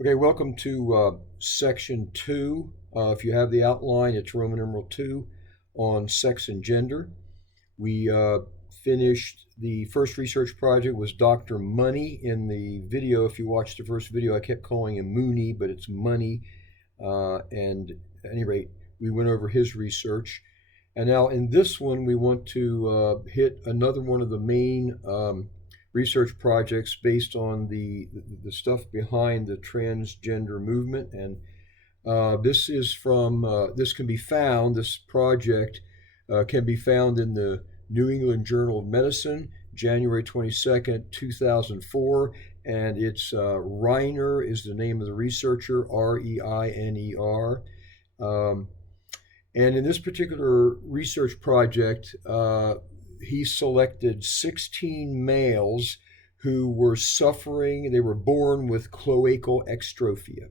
Okay, welcome to section 2. If you have the outline, it's Roman numeral 2 on sex and gender. We finished the first research project was Dr. Money. In the video, if you watched the first video, I kept calling him Mooney, but it's Money. And at any rate, we went over his research. And now in this one, we want to hit another one of the main research projects based on the stuff behind the transgender movement. And this is from, this can be found, this project can be found in the New England Journal of Medicine, January 22nd, 2004. And it's Reiner is the name of the researcher, Reiner. And in this particular research project, he selected 16 males who were suffering, they were born with cloacal extrophia.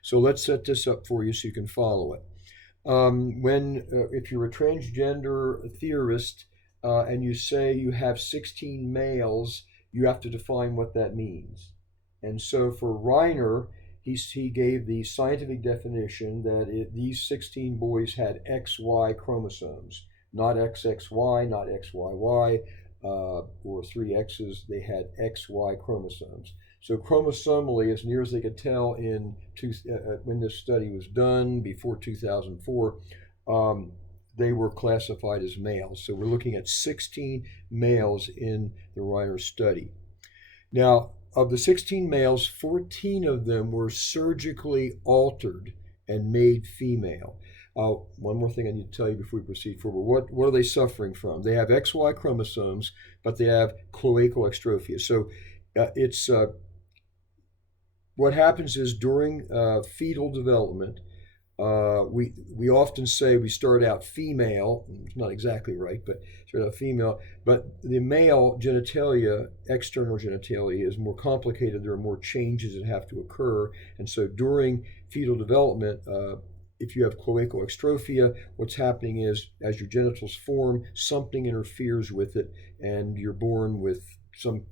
So let's set this up for you so you can follow it. If you're a transgender theorist and you say you have 16 males, you have to define what that means. And so for Reiner, he gave the scientific definition that these 16 boys had XY chromosomes, not XXY, not XYY, or three X's. They had XY chromosomes. So chromosomally, as near as they could tell when this study was done before 2004, they were classified as males. So we're looking at 16 males in the Reiner study. Now, of the 16 males, 14 of them were surgically altered and made female. One more thing I need to tell you before we proceed forward. What are they suffering from? They have XY chromosomes, but they have cloacal extrophia. So what happens is during fetal development, we often say we start out female. It's not exactly right, but start out female. But the male genitalia, external genitalia, is more complicated. There are more changes that have to occur. And so during fetal development, if you have cloacal extrophia, what's happening is as your genitals form, something interferes with it, and you're born with some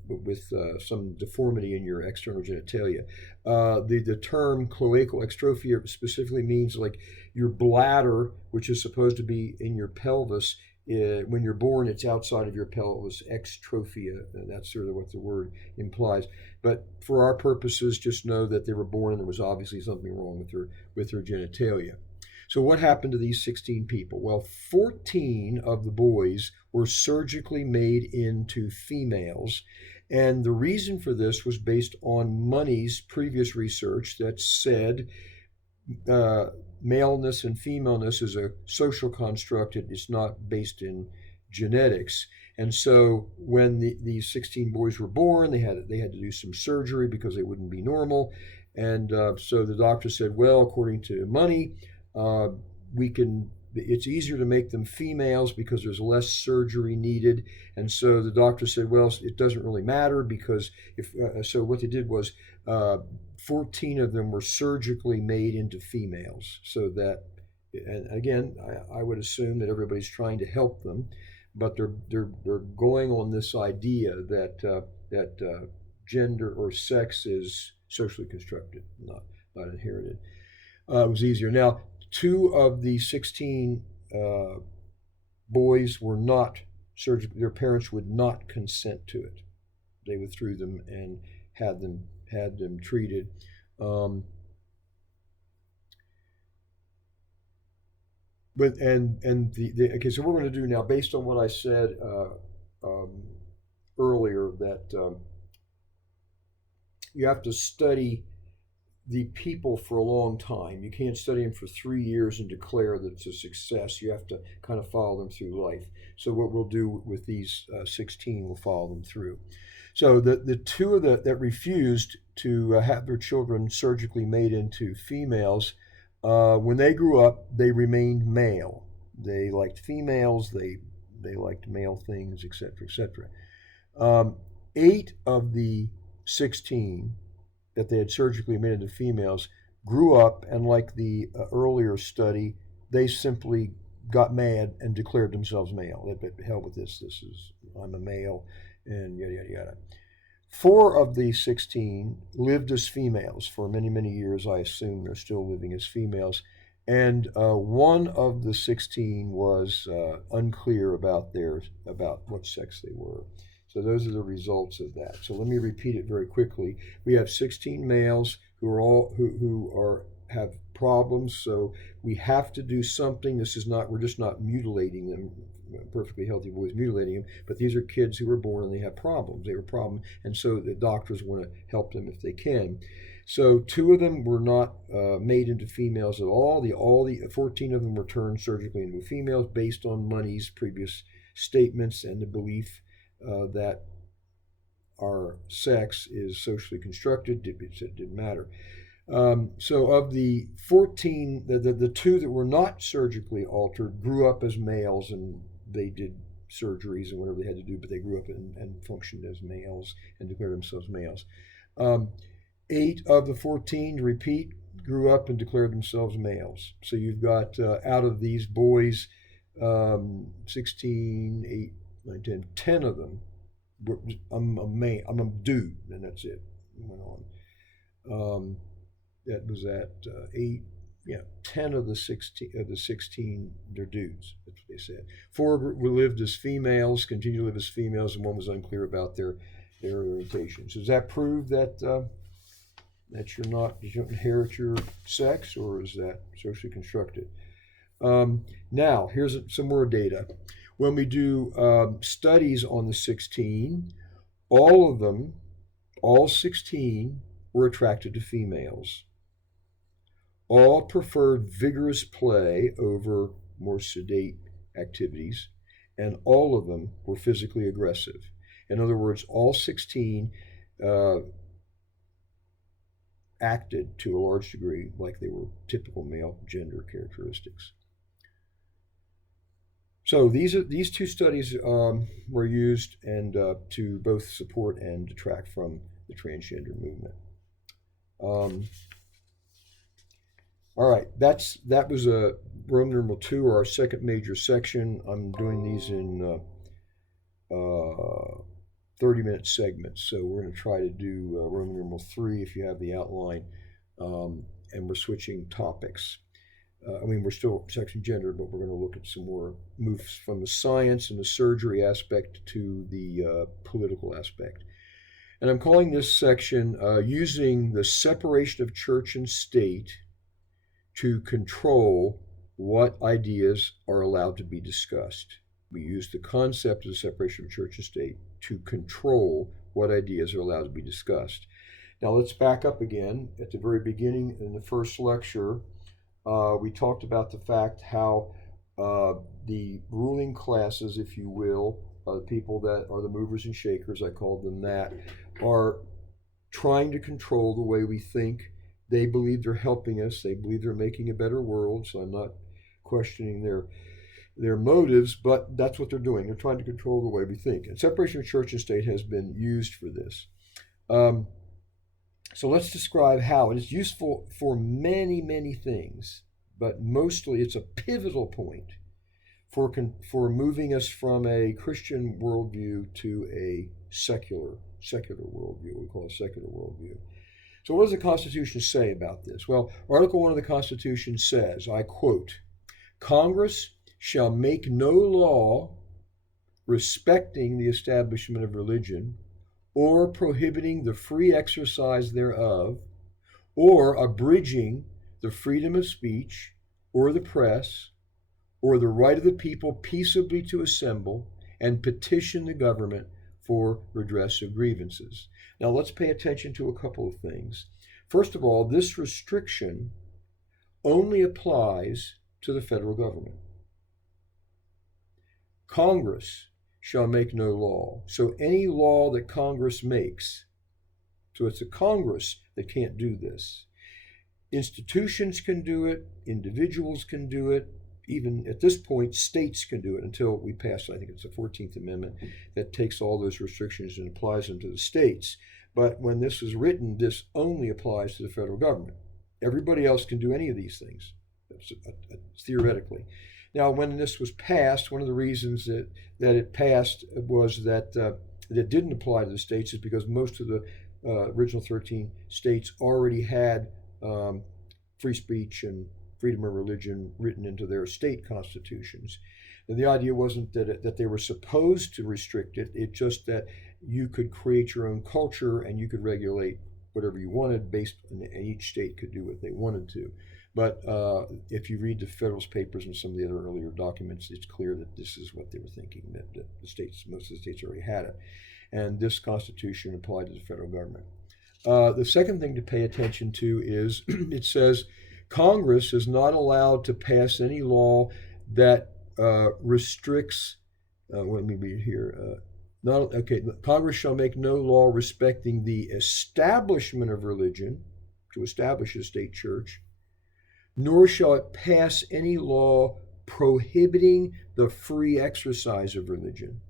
deformity in your external genitalia. The term cloacal extrophia specifically means like your bladder, which is supposed to be in your pelvis. When you're born, it's outside of your pelvis, extrophia. That's sort of what the word implies. But for our purposes, just know that they were born and there was obviously something wrong with their genitalia. So what happened to these 16 people? Well, 14 of the boys were surgically made into females. And the reason for this was based on Money's previous research that said maleness and femaleness is a social construct. It's not based in genetics. And so when these 16 boys were born, they had to do some surgery because they wouldn't be normal. And so the doctor said, well, according to Money, it's easier to make them females because there's less surgery needed. And so the doctor said, well, it doesn't really matter because so what they did was 14 of them were surgically made into females. So that, and again, I would assume that everybody's trying to help them, but they're going on this idea that gender or sex is socially constructed, not inherited. It was easier. Now, 2 of the 16 boys were not surgical. Their parents would not consent to it. They withdrew them and had them treated. Okay, so what we're going to do now, based on what I said earlier, that you have to study the people for a long time. You can't study them for 3 years and declare that it's a success. You have to kind of follow them through life. So what we'll do with these 16, we'll follow them through. So the 2 that refused to have their children surgically made into females, when they grew up, they remained male. They liked females, they liked male things, etc., etc. 8 of the 16 that they had surgically made into females grew up, and like the earlier study, they simply got mad and declared themselves male. Hell with this. I'm a male, and yada, yada, yada. 4 of the 16 lived as females for many, many years. I assume they're still living as females. And 1 of the 16 was unclear about what sex they were. So those are the results of that. So let me repeat it very quickly. We have 16 males who have problems. So we have to do something. We're just not mutilating them. Perfectly healthy boys mutilating them, but these are kids who were born and they have problems. They have a problem, and so the doctors want to help them if they can. So 2 of them were not made into females at all. All the 14 of them were turned surgically into females based on Money's previous statements and the belief that our sex is socially constructed. It didn't matter. So of the 14, the 2 that were not surgically altered grew up as males, and they did surgeries and whatever they had to do, but they grew up and functioned as males and declared themselves males. 8 of the 14, to repeat, grew up and declared themselves males. So you've got, out of these boys, 16, 8, 9, 10, 10 of them, I'm a dude, and that's it. Went on. That was at 8. 10 of the 16, they're dudes. That's what they said. 4 lived as females, continue to live as females, and 1 was unclear about their orientation. So does that prove that you don't inherit your sex, or is that socially constructed? Now, here's some more data. When we do studies on the 16, all 16 were attracted to females. All preferred vigorous play over more sedate activities, and all of them were physically aggressive. In other words, all 16 acted to a large degree like they were typical male gender characteristics. So these 2 studies were used and to both support and detract from the transgender movement. All right, that was a Roman numeral 2, or our second major section. I'm doing these in 30-minute segments, so we're going to try to do Roman numeral 3 if you have the outline, and we're switching topics. We're still sex and gender, but we're going to look at some more moves from the science and the surgery aspect to the political aspect. And I'm calling this section using the separation of church and state to control what ideas are allowed to be discussed. We use the concept of the separation of church and state to control what ideas are allowed to be discussed. Now let's back up again. At the very beginning in the first lecture, we talked about the fact how the ruling classes, if you will, the people that are the movers and shakers, I called them that, are trying to control the way we think. They believe they're helping us. They believe they're making a better world, so I'm not questioning their motives, but that's what they're doing. They're trying to control the way we think. And separation of church and state has been used for this. So let's describe how. It is useful for many, many things, but mostly it's a pivotal point for moving us from a Christian worldview to a secular worldview. We call it a secular worldview. So what does the Constitution say about this? Well, Article 1 of the Constitution says, I quote, Congress shall make no law respecting the establishment of religion, or prohibiting the free exercise thereof, or abridging the freedom of speech, or the press, or the right of the people peaceably to assemble and petition the government for redress of grievances. Now let's pay attention to a couple of things. First of all, this restriction only applies to the federal government. Congress shall make no law. So any law that Congress makes, so it's the Congress that can't do this. Institutions can do it, individuals can do it, even at this point, states can do it until we pass, I think it's the 14th Amendment, that takes all those restrictions and applies them to the states. But when this was written, this only applies to the federal government. Everybody else can do any of these things, theoretically. Now, when this was passed, one of the reasons that it passed was that that didn't apply to the states is because most of the original 13 states already had free speech and freedom of religion written into their state constitutions. And the idea wasn't that they were supposed to restrict it, it's just that you could create your own culture and you could regulate whatever you wanted based on, and each state could do what they wanted to. But if you read the Federalist Papers and some of the other earlier documents, it's clear that this is what they were thinking, that the states, most of the states already had it. And this Constitution applied to the federal government. The second thing to pay attention to is it says Congress is not allowed to pass any law that restricts, let me read here. Congress shall make no law respecting the establishment of religion, to establish a state church, nor shall it pass any law prohibiting the free exercise of religion.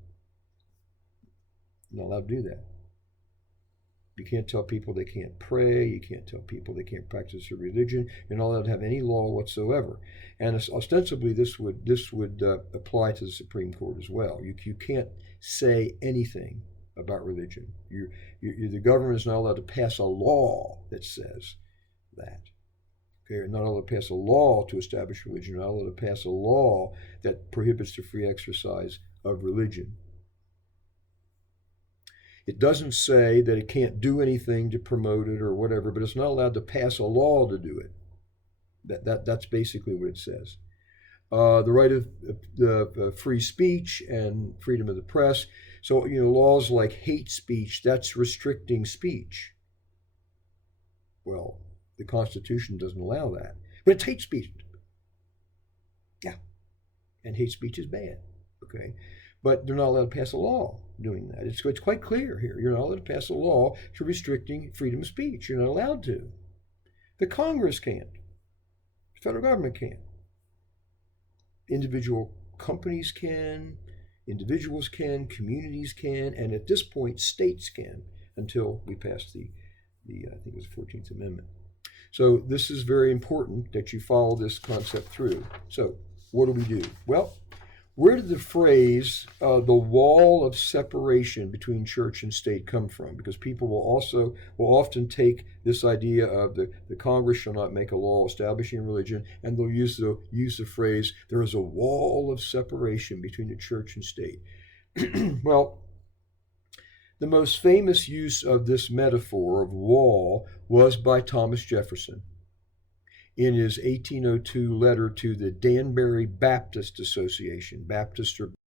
You're not allowed to do that. You can't tell people they can't pray. You can't tell people they can't practice their religion. You're not allowed to have any law whatsoever. And ostensibly, this would apply to the Supreme Court as well. You can't say anything about religion. The government is not allowed to pass a law that says that. Okay, you're not allowed to pass a law to establish religion. You're not allowed to pass a law that prohibits the free exercise of religion. It doesn't say that it can't do anything to promote it or whatever, but it's not allowed to pass a law to do it. That's basically what it says. The right of free speech and freedom of the press. So, laws like hate speech, that's restricting speech. Well, the Constitution doesn't allow that. But it's hate speech. Yeah. And hate speech is bad. Okay. But they're not allowed to pass a law doing that. It's quite clear here. You're not allowed to pass a law to restricting freedom of speech. You're not allowed to. The Congress can't. The federal government can't. Individual companies can, individuals can, communities can, and at this point, states can, until we pass the I think it was the 14th Amendment. So this is very important that you follow this concept through. So what do we do? Well, where did the phrase, the wall of separation between church and state come from? Because people will often take this idea of the Congress shall not make a law establishing religion, and they'll use the phrase, there is a wall of separation between the church and state. Well, the most famous use of this metaphor of wall was by Thomas Jefferson in his 1802 letter to the Danbury Baptist Association. Baptists are